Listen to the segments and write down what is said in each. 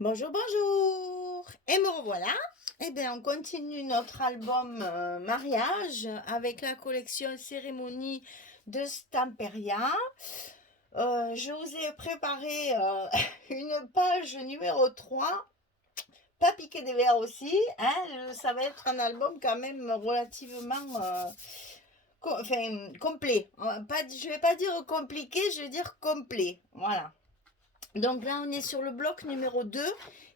Bonjour, bonjour. Et me revoilà. Eh bien, on continue notre album mariage avec la collection cérémonie de Stamperia. Je vous ai préparé une page numéro 3, pas piqué des verres aussi, hein. Ça va être un album quand même relativement complet. Je vais pas dire compliqué, je vais dire complet. Voilà. Donc là, on est sur le bloc numéro 2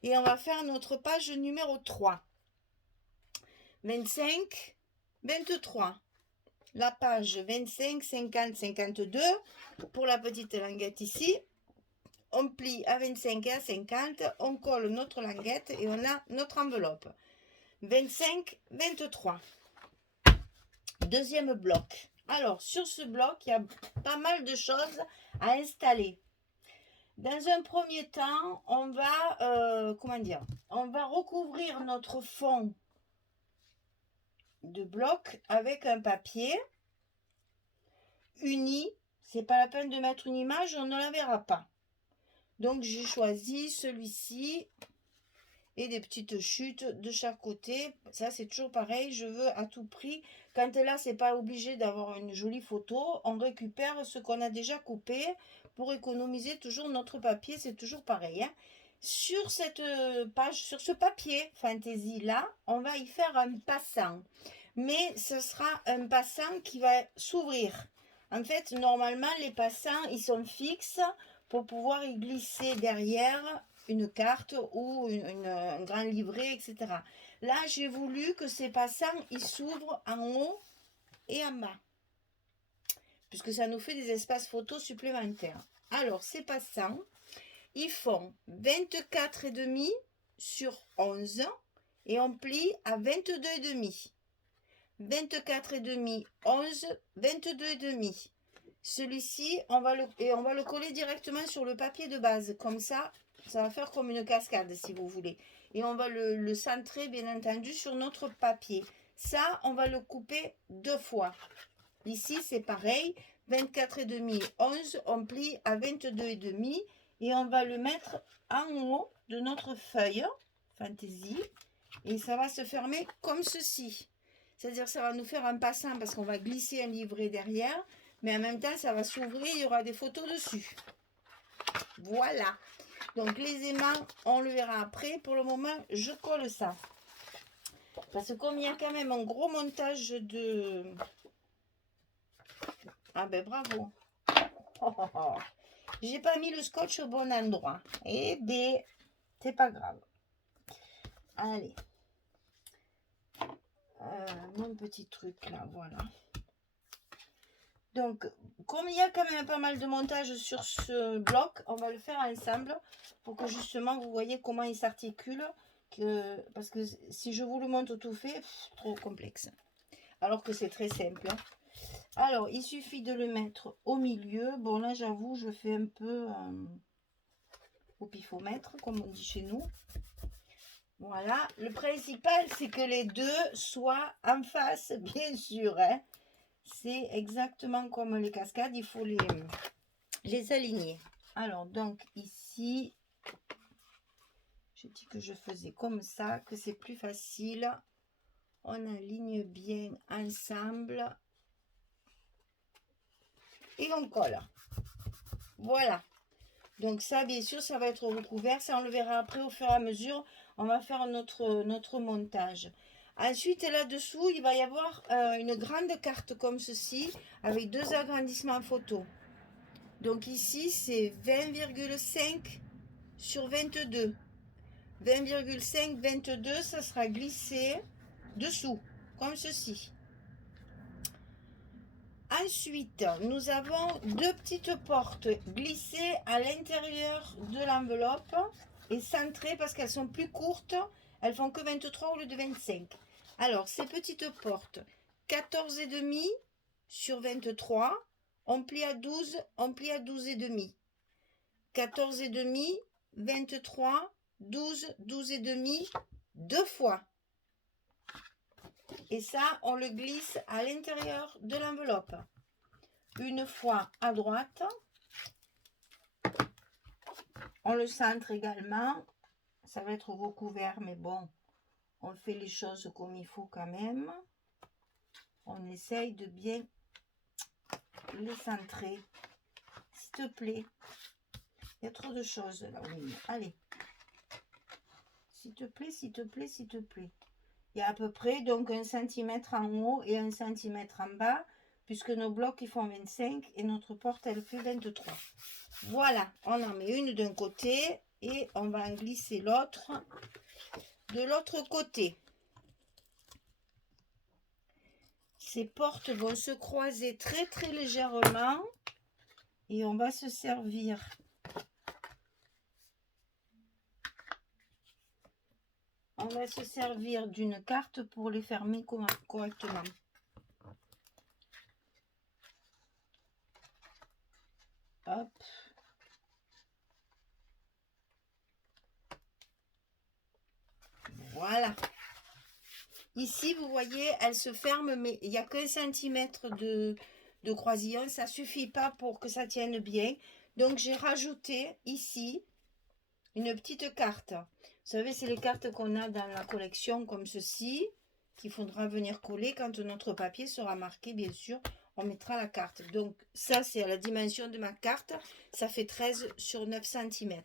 et on va faire notre page numéro 3. 25, 23. La page 25, 50, 52. Pour la petite languette ici, on plie à 25 et à 50, on colle notre languette et on a notre enveloppe. 25, 23. Deuxième bloc. Alors, sur ce bloc, il y a pas mal de choses à installer. Dans un premier temps, on va, on va recouvrir notre fond de bloc avec un papier uni. C'est pas la peine de mettre une image, on ne la verra pas. Donc j'ai choisi celui-ci et des petites chutes de chaque côté. Ça c'est toujours pareil, je veux à tout prix. Quand là c'est pas obligé d'avoir une jolie photo, on récupère ce qu'on a déjà coupé pour économiser toujours notre papier, c'est toujours pareil, hein. Sur cette page, sur ce papier fantaisie là, on va y faire un passant. Mais ce sera un passant qui va s'ouvrir. En fait, normalement, les passants, ils sont fixes pour pouvoir y glisser derrière une carte ou un grand livret, etc. Là, j'ai voulu que ces passants, ils s'ouvrent en haut et en bas, puisque ça nous fait des espaces photos supplémentaires. Alors, ces passants, ils font 24,5 sur 11 et on plie à 22,5. 24,5, 11, 22,5. Celui-ci, on va le coller directement sur le papier de base. Comme ça va faire comme une cascade si vous voulez. Et on va le centrer bien entendu sur notre papier. Ça, on va le couper deux fois. Ici, c'est pareil. 24,5, 11, on plie à 22,5 et on va le mettre en haut de notre feuille fantaisie. Et ça va se fermer comme ceci. C'est-à-dire ça va nous faire un passant parce qu'on va glisser un livret derrière, mais en même temps ça va s'ouvrir, il y aura des photos dessus. Voilà. Donc les aimants, on le verra après. Pour le moment, je colle ça. Parce que comme il y a quand même un gros montage de... Ah ben bravo. Oh, oh, oh. J'ai pas mis le scotch au bon endroit. Eh ben, c'est pas grave. Allez. Mon petit truc là, voilà. Donc, comme il y a quand même pas mal de montage sur ce bloc, on va le faire ensemble pour que justement vous voyez comment il s'articule. Parce que si je vous le montre tout fait, trop complexe. Alors que c'est très simple. Alors, il suffit de le mettre au milieu. Bon, là, j'avoue, je fais un peu au pifomètre, comme on dit chez nous. Voilà. Le principal, c'est que les deux soient en face, bien sûr, hein. C'est exactement comme les cascades, il faut les aligner. Alors, donc ici, je dis que je faisais comme ça, que c'est plus facile. On aligne bien ensemble. Et on colle. Voilà. Donc ça, bien sûr, ça va être recouvert. Ça, on le verra après au fur et à mesure. On va faire notre montage. Ensuite, là-dessous, il va y avoir une grande carte comme ceci, avec deux agrandissements photo. Donc ici, c'est 20,5 sur 22. 20,5, 22, ça sera glissé dessous, comme ceci. Ensuite, nous avons deux petites portes glissées à l'intérieur de l'enveloppe et centrées parce qu'elles sont plus courtes. Elles font que 23 au lieu de 25. Alors, ces petites portes, 14,5 sur 23, on plie à 12, on plie à 12,5. 14,5, 23, 12, 12,5, deux fois. Et ça, on le glisse à l'intérieur de l'enveloppe. Une fois à droite. On le centre également. ça va être recouvert, mais bon, on fait les choses comme il faut quand même. On essaye de bien les centrer. S'il te plaît. Il y a trop de choses là, oui. Allez. S'il te plaît, s'il te plaît, s'il te plaît. Il y a à peu près donc 1 cm en haut et 1 cm en bas, puisque nos blocs ils font 25 et notre porte elle fait 23. Voilà, on en met une d'un côté et on va en glisser l'autre de l'autre côté. Ces portes vont se croiser très très légèrement et on va se servir d'une carte pour les fermer correctement. Hop. Voilà. Ici, vous voyez, elle se ferme, mais il n'y a qu'un centimètre de croisillon. Ça ne suffit pas pour que ça tienne bien. Donc, j'ai rajouté ici une petite carte. Vous savez, c'est les cartes qu'on a dans la collection comme ceci, qu'il faudra venir coller quand notre papier sera marqué, bien sûr. On mettra la carte. Donc, ça, c'est à la dimension de ma carte. Ça fait 13 sur 9 cm.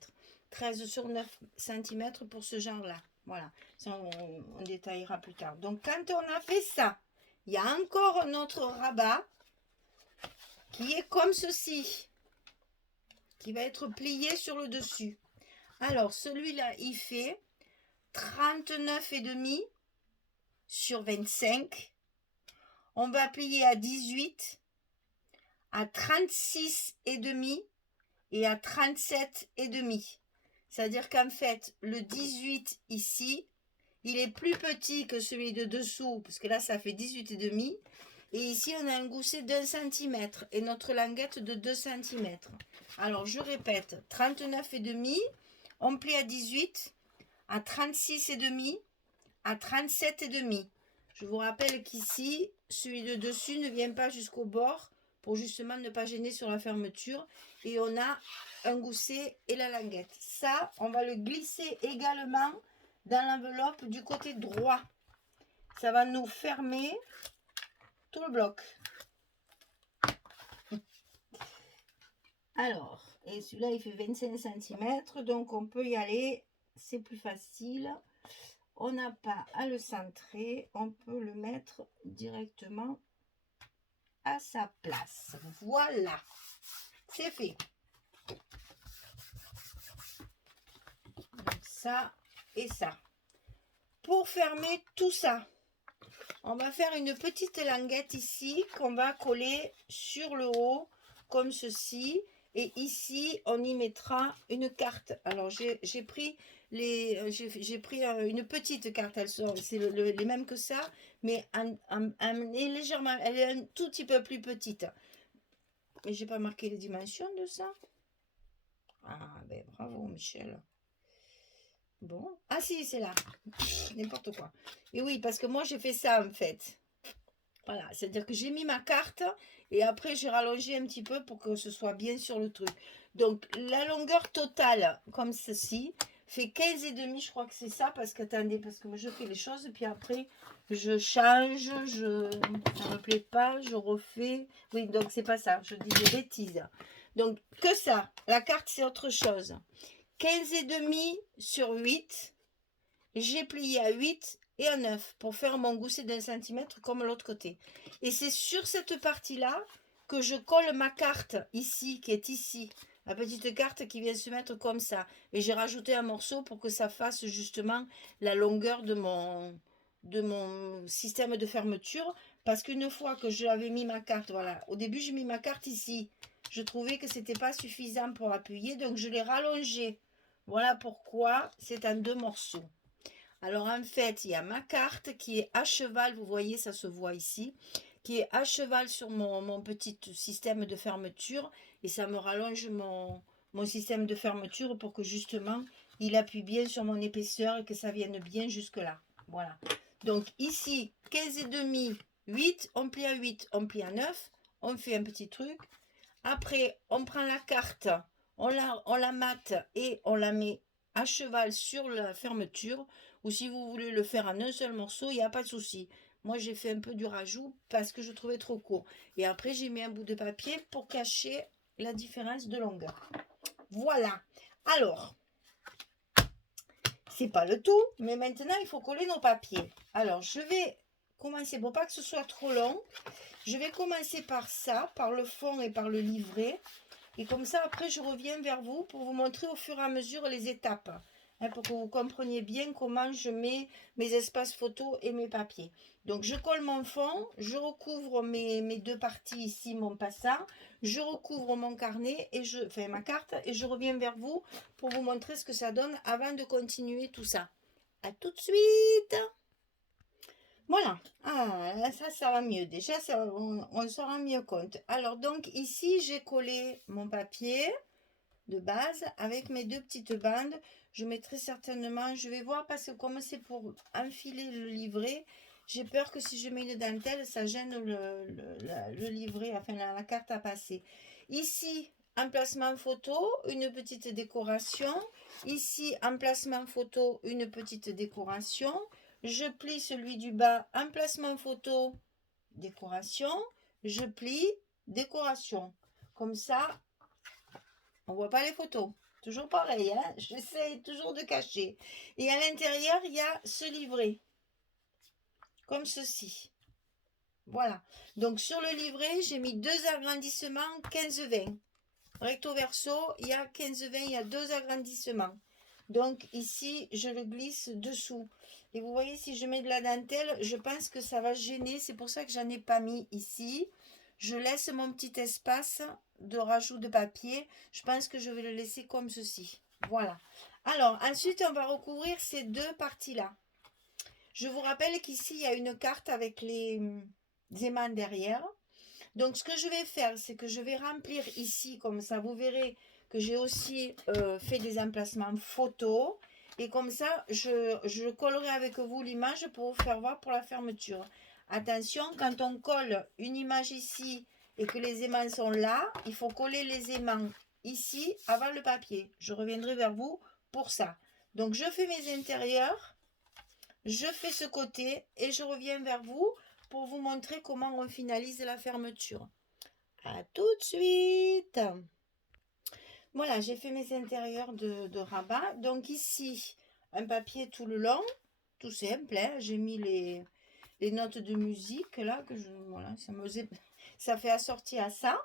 13 sur 9 cm pour ce genre-là. Voilà, ça on détaillera plus tard. Donc quand on a fait ça, il y a encore notre rabat qui est comme ceci, qui va être plié sur le dessus. Alors celui-là, il fait 39,5 sur 25. On va plier à 18, à 36,5 et à 37,5. C'est-à-dire qu'en fait, le 18 ici, il est plus petit que celui de dessous, parce que là, ça fait 18,5. Et ici, on a un gousset d'1 cm et notre languette de 2 cm. Alors, je répète, 39,5, on plie à 18, à 36,5, à 37,5. Je vous rappelle qu'ici, celui de dessus ne vient pas jusqu'au bord pour justement ne pas gêner sur la fermeture. Et on a un gousset et la languette. Ça, on va le glisser également dans l'enveloppe du côté droit. Ça va nous fermer tout le bloc. Alors, et celui-là, il fait 25 cm, donc on peut y aller, c'est plus facile. On n'a pas à le centrer, on peut le mettre directement à sa place. Voilà, c'est fait. Donc ça et ça. Pour fermer tout ça, on va faire une petite languette ici qu'on va coller sur le haut comme ceci. Et ici, on y mettra une carte. Alors, j'ai pris une petite carte. C'est les mêmes que ça, mais légèrement, elle est un tout petit peu plus petite. Mais j'ai pas marqué les dimensions de ça. Ah, ben bravo, Michel. Bon. Ah si, c'est là. N'importe quoi. Et oui, parce que moi, j'ai fait ça, en fait. Voilà, c'est-à-dire que j'ai mis ma carte et après, j'ai rallongé un petit peu pour que ce soit bien sur le truc. Donc, la longueur totale, comme ceci, fait 15,5, je crois que c'est ça, parce que, attendez, parce que moi, je fais les choses, et puis après, je change, ça ne me plaît pas, je refais. Oui, donc, c'est pas ça, je dis des bêtises. Donc, que ça, la carte, c'est autre chose. 15,5 sur 8, j'ai plié à 8 et à 9 pour faire mon gousset d'1 cm comme l'autre côté. Et c'est sur cette partie-là que je colle ma carte ici, qui est ici. La petite carte qui vient se mettre comme ça. Et j'ai rajouté un morceau pour que ça fasse justement la longueur de mon système de fermeture. Parce qu'une fois que j'avais mis ma carte, voilà, au début j'ai mis ma carte ici. Je trouvais que c'était pas suffisant pour appuyer, donc je l'ai rallongé. Voilà pourquoi c'est en 2 morceaux. Alors en fait, il y a ma carte qui est à cheval, vous voyez, ça se voit ici, qui est à cheval sur mon petit système de fermeture et ça me rallonge mon système de fermeture pour que justement il appuie bien sur mon épaisseur et que ça vienne bien jusque là. Voilà. Donc ici, 15,5, 8, on plie à 8, on plie à 9, on fait un petit truc. Après, on prend la carte, on la mate et on la met à cheval sur la fermeture, ou si vous voulez le faire en un seul morceau, il n'y a pas de souci. Moi, j'ai fait un peu du rajout parce que je trouvais trop court. Et après, j'ai mis un bout de papier pour cacher la différence de longueur. Voilà. Alors, c'est pas le tout, mais maintenant, il faut coller nos papiers. Alors, je vais commencer, pour pas que ce soit trop long, je vais commencer par ça, par le fond et par le livret. Et comme ça, après, je reviens vers vous pour vous montrer au fur et à mesure les étapes. Hein, pour que vous compreniez bien comment je mets mes espaces photos et mes papiers. Donc, je colle mon fond, je recouvre mes deux parties ici, mon passant, je recouvre mon carnet, enfin ma carte, et je reviens vers vous pour vous montrer ce que ça donne avant de continuer tout ça. À tout de suite! Voilà, ah, ça va mieux. Déjà, on se rend mieux compte. Alors, donc, ici, j'ai collé mon papier de base avec mes deux petites bandes. Je mettrai certainement, je vais voir parce que comme c'est pour enfiler le livret, j'ai peur que si je mets une dentelle, ça gêne le livret, enfin la carte à passer. Ici, emplacement photo, une petite décoration. Ici, emplacement photo, une petite décoration. Je plie celui du bas, emplacement photo, décoration. Je plie, décoration. Comme ça, on voit pas les photos. Toujours pareil, hein? J'essaie toujours de cacher. Et à l'intérieur, il y a ce livret. Comme ceci. Voilà. Donc sur le livret, j'ai mis deux agrandissements 15-20. Recto verso, il y a 15-20, il y a deux agrandissements. Donc ici, je le glisse dessous. Et vous voyez, si je mets de la dentelle, je pense que ça va gêner. C'est pour ça que j'en ai pas mis ici. Je laisse mon petit espace de rajout de papier. Je pense que je vais le laisser comme ceci. Voilà. Alors, ensuite, on va recouvrir ces deux parties-là. Je vous rappelle qu'ici, il y a une carte avec les aimants derrière. Donc, ce que je vais faire, c'est que je vais remplir ici, comme ça, vous verrez que j'ai aussi fait des emplacements photos. Et comme ça, je collerai avec vous l'image pour vous faire voir pour la fermeture. Attention, quand on colle une image ici et que les aimants sont là, il faut coller les aimants ici avant le papier. Je reviendrai vers vous pour ça. Donc, je fais mes intérieurs, je fais ce côté et je reviens vers vous pour vous montrer comment on finalise la fermeture. À tout de suite! Voilà, j'ai fait mes intérieurs de rabat. Donc ici, un papier tout le long, tout simple. Hein. J'ai mis les notes de musique là, voilà, ça fait assorti à ça.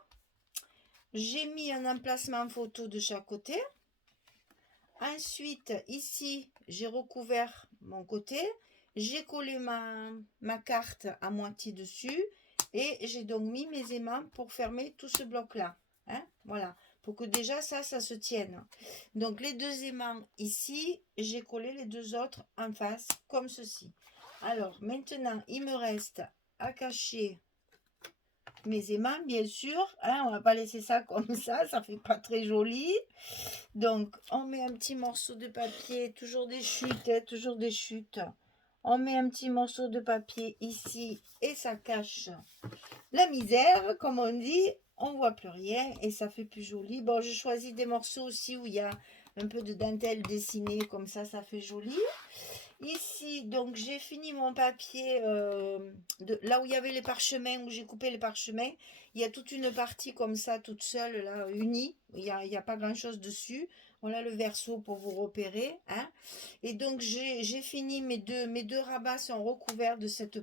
J'ai mis un emplacement photo de chaque côté. Ensuite, ici, j'ai recouvert mon côté. J'ai collé ma carte à moitié dessus. Et j'ai donc mis mes aimants pour fermer tout ce bloc-là. Hein, voilà. Pour que déjà ça se tienne. Donc les deux aimants ici, j'ai collé les deux autres en face, comme ceci. Alors maintenant, il me reste à cacher mes aimants, bien sûr. Hein, on va pas laisser ça comme ça fait pas très joli. Donc, on met un petit morceau de papier, toujours des chutes, hein, toujours des chutes. On met un petit morceau de papier ici et ça cache la misère, comme on dit. On voit plus rien et ça fait plus joli. Bon, je choisis des morceaux aussi où il y a un peu de dentelle dessinée, comme ça fait joli. Ici, donc, j'ai fini mon papier, là où il y avait les parchemins, où j'ai coupé les parchemins. Il y a toute une partie comme ça, toute seule, là, unie. Il n'y a pas grand-chose dessus. Voilà le verso pour vous repérer. Hein. Et donc, j'ai fini, mes deux rabats sont recouverts de cette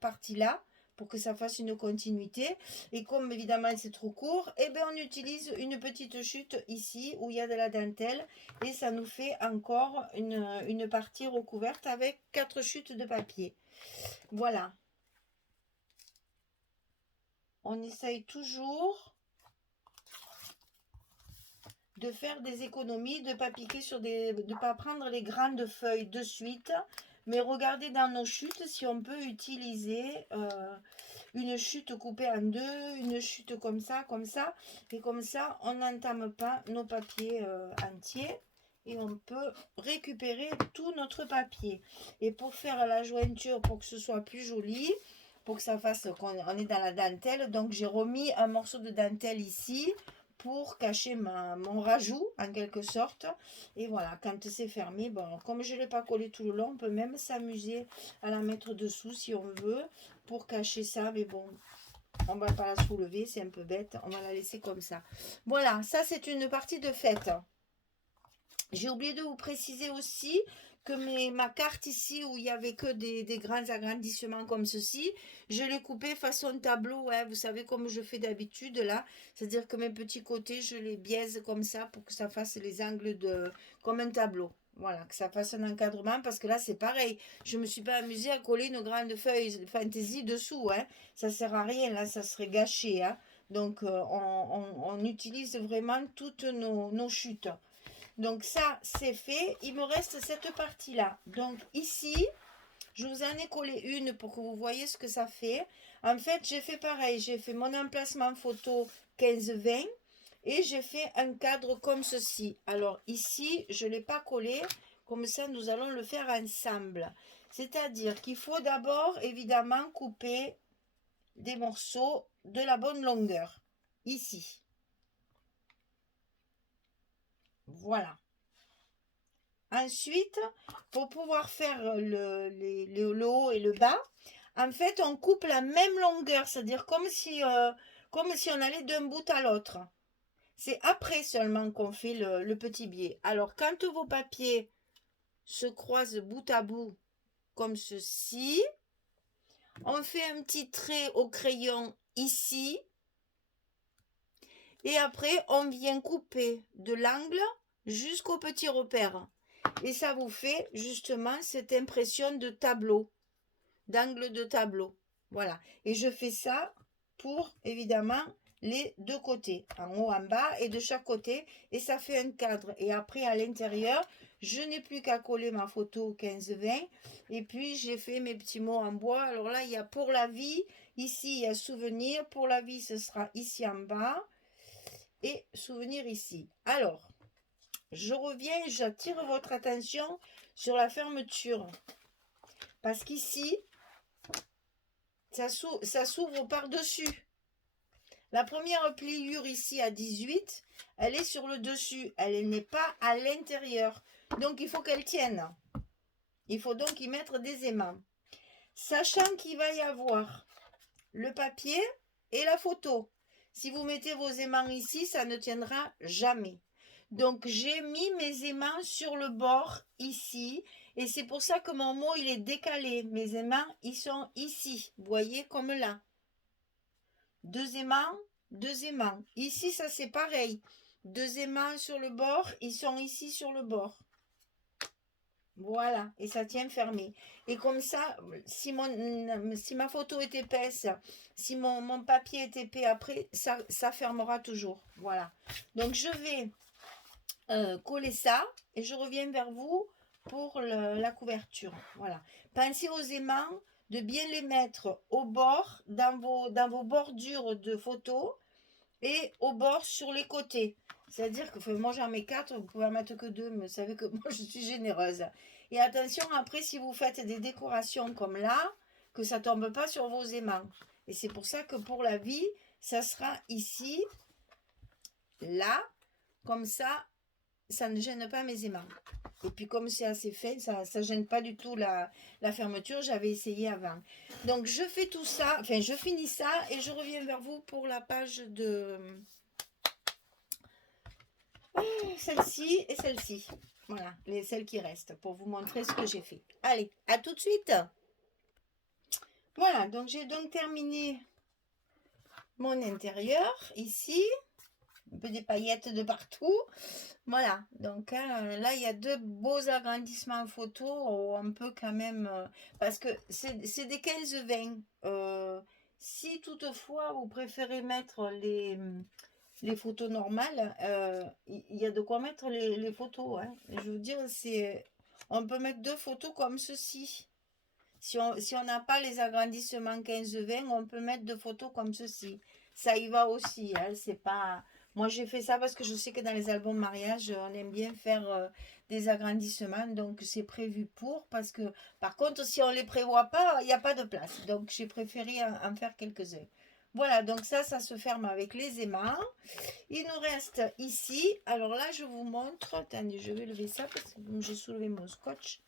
partie-là pour que ça fasse une continuité. Et comme évidemment c'est trop court, eh bien on utilise une petite chute ici où il y a de la dentelle et ça nous fait encore une partie recouverte avec 4 chutes de papier. Voilà. On essaye toujours de faire des économies, de ne pas piquer de pas prendre les grandes feuilles de suite, mais regardez dans nos chutes si on peut utiliser une chute coupée en deux, une chute comme ça, et comme ça on n'entame pas nos papiers entiers et on peut récupérer tout notre papier. Et pour faire la jointure, pour que ce soit plus joli, pour que ça fasse qu'on est dans la dentelle, donc j'ai remis un morceau de dentelle ici pour cacher mon rajout en quelque sorte. Et voilà, quand c'est fermé, bon, comme je ne l'ai pas collé tout le long, on peut même s'amuser à la mettre dessous si on veut pour cacher ça. Mais bon, on va pas la soulever, c'est un peu bête, on va la laisser comme ça. Voilà, ça c'est une partie de fête. J'ai oublié de vous préciser aussi que ma carte ici, où il n'y avait que des grands agrandissements comme ceci, je l'ai coupé façon tableau, ouais, vous savez comme je fais d'habitude là, c'est-à-dire que mes petits côtés, je les biaise comme ça pour que ça fasse les angles comme un tableau. Voilà, que ça fasse un encadrement, parce que là c'est pareil, je ne me suis pas amusée à coller une grande feuille fantaisie dessous, hein. Ça ne sert à rien, là ça serait gâché, hein. Donc on utilise vraiment toutes nos chutes. Donc ça, c'est fait. Il me reste cette partie-là. Donc ici, je vous en ai collé une pour que vous voyez ce que ça fait. En fait, j'ai fait pareil. J'ai fait mon emplacement photo 15-20 et j'ai fait un cadre comme ceci. Alors ici, je ne l'ai pas collé. Comme ça, nous allons le faire ensemble. C'est-à-dire qu'il faut d'abord, évidemment, couper des morceaux de la bonne longueur. Ici. Voilà. Ensuite, pour pouvoir faire le haut et le bas, en fait, on coupe la même longueur, c'est-à-dire comme si on allait d'un bout à l'autre. C'est après seulement qu'on fait le petit biais. Alors, quand vos papiers se croisent bout à bout, comme ceci, on fait un petit trait au crayon ici. Et après, on vient couper de l'angle jusqu'au petit repère. Et ça vous fait justement cette impression de tableau, d'angle de tableau. Voilà. Et je fais ça pour, évidemment, les deux côtés, en haut, en bas et de chaque côté. Et ça fait un cadre. Et après, à l'intérieur, je n'ai plus qu'à coller ma photo 15-20. Et puis, j'ai fait mes petits mots en bois. Alors là, il y a pour la vie. Ici, il y a souvenir. Pour la vie, ce sera ici en bas. Et souvenir ici. Alors, je reviens, j'attire votre attention sur la fermeture. Parce qu'ici, ça s'ouvre par-dessus. La première pliure ici à 18, elle est sur le dessus. Elle n'est pas à l'intérieur. Donc, il faut qu'elle tienne. Il faut donc y mettre des aimants. Sachant qu'il va y avoir le papier et la photo. Si vous mettez vos aimants ici, ça ne tiendra jamais. Donc, j'ai mis mes aimants sur le bord ici. Et c'est pour ça que mon mot, il est décalé. Mes aimants, ils sont ici. Vous voyez, comme là. Deux aimants, deux aimants. Ici, ça c'est pareil. Deux aimants sur le bord, ils sont ici sur le bord. Voilà, et ça tient fermé. Et comme ça, si ma photo est épaisse, si mon papier est épais après, ça fermera toujours. Voilà. Donc, je vais coller ça et je reviens vers vous pour la couverture. Voilà. Pensez aux aimants de bien les mettre au bord, dans vos bordures de photos et au bord sur les côtés. C'est-à-dire que moi j'en mets 4, vous pouvez en mettre que 2, mais vous savez que moi je suis généreuse. Et attention après si vous faites des décorations comme là, que ça ne tombe pas sur vos aimants. Et c'est pour ça que pour la vie, ça sera ici, là, comme ça ne gêne pas mes aimants. Et puis comme c'est assez fin, ça ne gêne pas du tout la fermeture. J'avais essayé avant. Donc je fais tout ça, enfin je finis ça et je reviens vers vous pour la page de celle-ci et celle-ci. Voilà, celles qui restent pour vous montrer ce que j'ai fait. Allez, à tout de suite. Voilà, donc j'ai donc terminé mon intérieur ici. Un peu des paillettes de partout. Voilà, donc là il y a deux beaux agrandissements photo où on peut quand même, parce que c'est des 15-20. Si toutefois vous préférez mettre les photos normales, il y a de quoi mettre les photos, hein. Je veux dire, on peut mettre deux photos comme ceci. Si on n'a pas les agrandissements 15-20, on peut mettre deux photos comme ceci. Ça y va aussi, hein, c'est pas... Moi, j'ai fait ça parce que je sais que dans les albums mariage, on aime bien faire des agrandissements. Donc, c'est prévu pour. Parce que, par contre, si on ne les prévoit pas, il n'y a pas de place. Donc, j'ai préféré en faire quelques-uns. Voilà, donc ça se ferme avec les aimants. Il nous reste ici, alors là, je vous montre, attendez, je vais lever ça parce que j'ai soulevé mon scotch.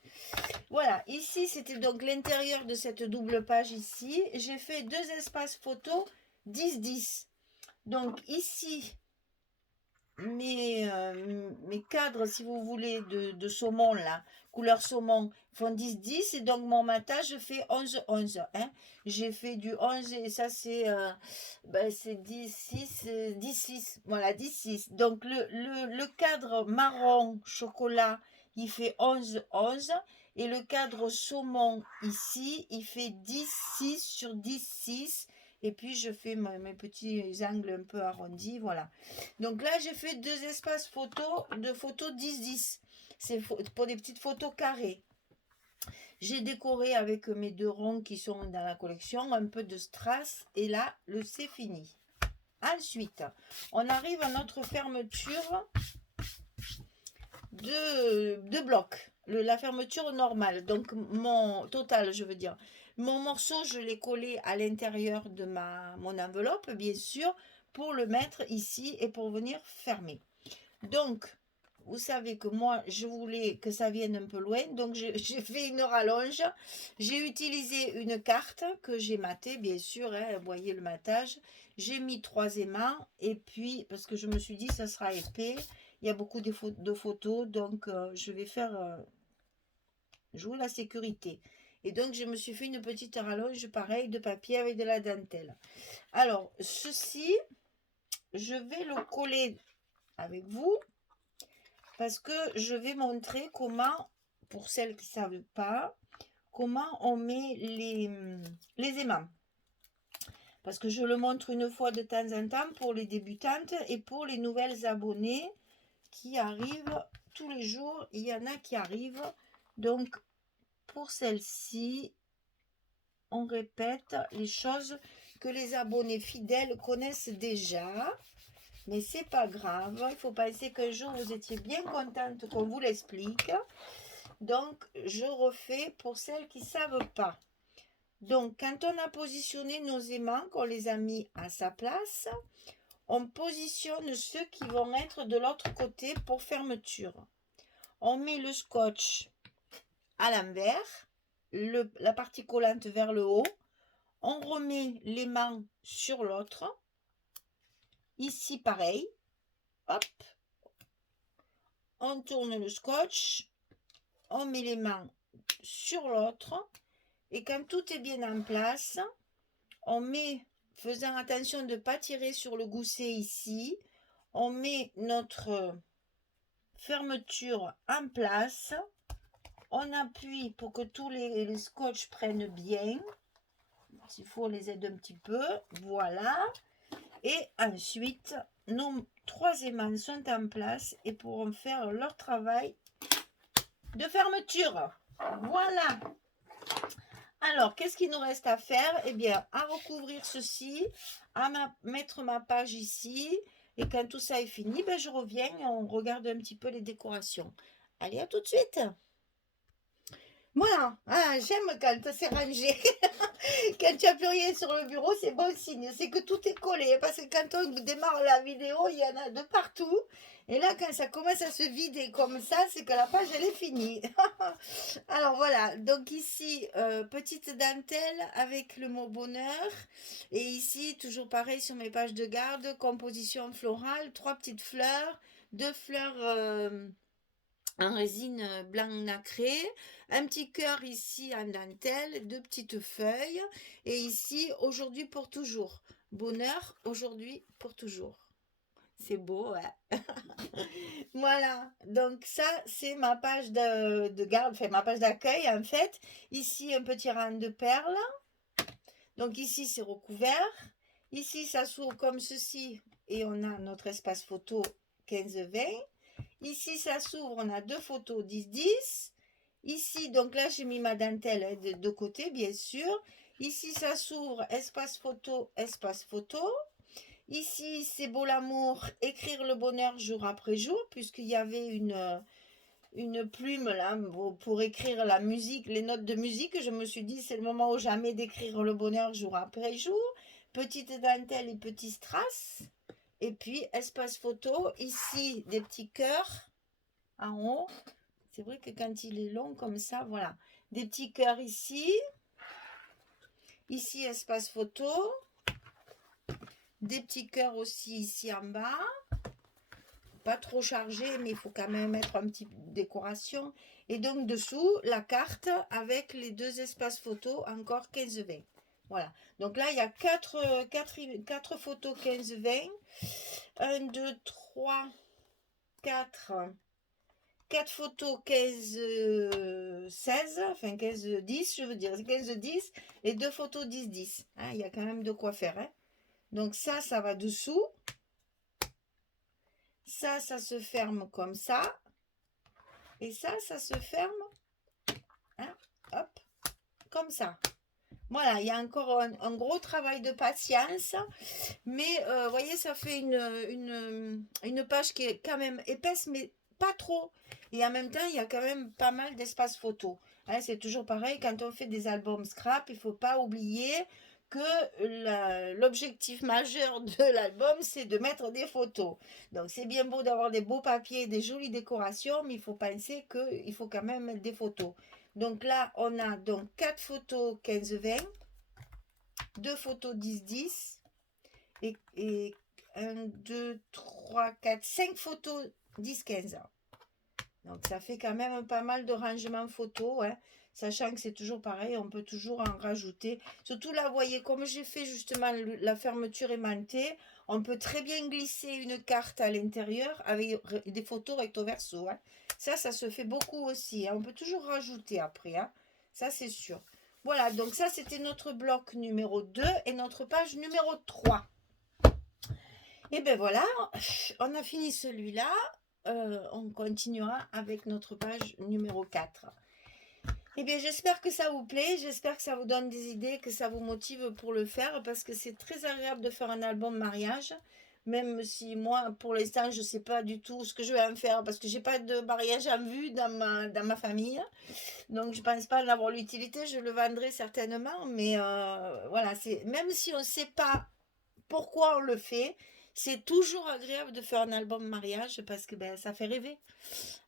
Voilà, ici, c'était donc l'intérieur de cette double page ici. J'ai fait 2 espaces photos 10-10. Donc ici, mes cadres, si vous voulez, de saumon, là, couleur saumon, font 10-10. Et donc, mon matage, je fais 11-11. Hein. J'ai fait du 11 et ça, c'est 10-6. 10-6. Voilà, 10-6. Donc, le cadre marron chocolat, il fait 11-11. Et le cadre saumon, ici, il fait 10-6 sur 10-6. Et puis, je fais mes petits angles un peu arrondis, voilà. Donc là, j'ai fait 2 espaces photos de photos 10-10. C'est pour des petites photos carrées. J'ai décoré avec mes 2 ronds qui sont dans la collection, un peu de strass. Et là, c'est fini. Ensuite, on arrive à notre fermeture de bloc. La fermeture normale. Donc, mon total, je veux dire. Mon morceau, je l'ai collé à l'intérieur de mon enveloppe, bien sûr, pour le mettre ici et pour venir fermer. Donc, vous savez que moi, je voulais que ça vienne un peu loin. Donc, j'ai fait une rallonge. J'ai utilisé une carte que j'ai matée, bien sûr. Hein, vous voyez le matage. J'ai mis 3 aimants. Et puis, parce que je me suis dit, ça sera épais. Il y a beaucoup de photos. Donc, je vais faire jouer la sécurité. Et donc, je me suis fait une petite rallonge, pareil, de papier avec de la dentelle. Alors, ceci, je vais le coller avec vous. Parce que je vais montrer comment, pour celles qui ne savent pas, comment on met les aimants. Parce que je le montre une fois de temps en temps pour les débutantes et pour les nouvelles abonnées qui arrivent tous les jours. Il y en a qui arrivent. Donc, pour celle-ci, on répète les choses que les abonnés fidèles connaissent déjà. Mais c'est pas grave, il faut penser qu'un jour vous étiez bien contente qu'on vous l'explique. Donc, je refais pour celles qui ne savent pas. Donc, quand on a positionné nos aimants, qu'on les a mis à sa place, on positionne ceux qui vont être de l'autre côté pour fermeture. On met le scotch à l'envers, la partie collante vers le haut. On remet l'aimant sur l'autre. Ici, pareil. Hop. On tourne le scotch. On met les mains sur l'autre. Et quand tout est bien en place, on met, faisant attention de ne pas tirer sur le gousset ici, on met notre fermeture en place. On appuie pour que tous les scotch prennent bien. S'il faut, on les aide un petit peu. Voilà. Et ensuite, nos 3 aimants sont en place et pourront faire leur travail de fermeture. Voilà. Alors, qu'est-ce qu'il nous reste à faire? Eh bien, à recouvrir ceci, à mettre ma page ici. Et quand tout ça est fini, ben, je reviens et on regarde un petit peu les décorations. Allez, à tout de suite. Voilà, ah, j'aime quand c'est rangé. Quand tu n'as plus rien sur le bureau, c'est bon signe. C'est que tout est collé. Parce que quand on démarre la vidéo, il y en a de partout. Et là, quand ça commence à se vider comme ça, c'est que la page, elle est finie. Alors voilà, donc ici, petite dentelle avec le mot bonheur. Et ici, toujours pareil sur mes pages de garde, composition florale, 3 petites fleurs, 2 fleurs en résine blanc nacré, un petit cœur ici en dentelle, 2 petites feuilles, et ici, aujourd'hui pour toujours. Bonheur, aujourd'hui pour toujours. C'est beau, ouais. Voilà, donc ça, c'est ma page de garde, enfin ma page d'accueil en fait. Ici, un petit rang de perles. Donc ici, c'est recouvert. Ici, ça s'ouvre comme ceci, et on a notre espace photo 15-20. Ici, ça s'ouvre, on a 2 photos 10-10. Ici, donc là, j'ai mis ma dentelle de côté, bien sûr. Ici, ça s'ouvre, espace photo, espace photo. Ici, c'est beau l'amour, écrire le bonheur jour après jour, puisqu'il y avait une plume là pour écrire la musique, les notes de musique. Je me suis dit, c'est le moment ou jamais d'écrire le bonheur jour après jour. petite dentelle et petits strass. Et puis, espace photo, ici, des petits cœurs en haut. C'est vrai que quand il est long comme ça, voilà. Des petits cœurs ici. Ici, espace photo. Des petits cœurs aussi ici en bas. Pas trop chargé, mais il faut quand même mettre un petit décoration. Et donc, dessous, la carte avec les deux espaces photos, encore 15-20. Voilà. Donc là, il y a 4 photos 15-20. 1, 2, 3, 4. 4 photos 15-16, enfin 15-10, je veux dire, 15-10, et 2 photos 10-10. Hein, il y a quand même de quoi faire. Hein. Donc ça va dessous. Ça se ferme comme ça. Et ça se ferme, hein, hop, comme ça. Voilà, il y a encore un gros travail de patience. Mais, vous voyez, ça fait une page qui est quand même épaisse, mais pas trop. Et en même temps, il y a quand même pas mal d'espace photo. Hein, c'est toujours pareil, quand on fait des albums scrap, il ne faut pas oublier que l'objectif majeur de l'album, c'est de mettre des photos. Donc, c'est bien beau d'avoir des beaux papiers, des jolies décorations, mais il faut penser qu'il faut quand même mettre des photos. Donc là, on a donc 4 photos 15-20, 2 photos 10-10, et 1, 2, 3, 4, 5 photos 10-15. Donc, ça fait quand même pas mal de rangements photos, hein, sachant que c'est toujours pareil, on peut toujours en rajouter. Surtout là, vous voyez, comme j'ai fait justement la fermeture aimantée, on peut très bien glisser une carte à l'intérieur avec des photos recto verso. Hein. Ça se fait beaucoup aussi. Hein. On peut toujours rajouter après, hein. Ça c'est sûr. Voilà, donc ça c'était notre bloc numéro 2 et notre page numéro 3. Et ben voilà, on a fini celui-là. On continuera avec notre page numéro 4. Eh bien, j'espère que ça vous plaît, j'espère que ça vous donne des idées, que ça vous motive pour le faire, parce que c'est très agréable de faire un album mariage, même si moi, pour l'instant, je ne sais pas du tout ce que je vais en faire, parce que j'ai pas de mariage en vue dans ma famille, donc je ne pense pas en avoir l'utilité, je le vendrai certainement, mais voilà, même si on ne sait pas pourquoi on le fait, c'est toujours agréable de faire un album mariage parce que ben, ça fait rêver.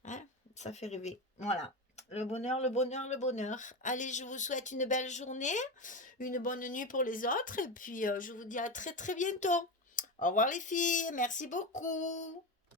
Hein, ça fait rêver. Voilà. Le bonheur, le bonheur, le bonheur. Allez, je vous souhaite une belle journée, une bonne nuit pour les autres et puis je vous dis à très très bientôt. Au revoir les filles, merci beaucoup.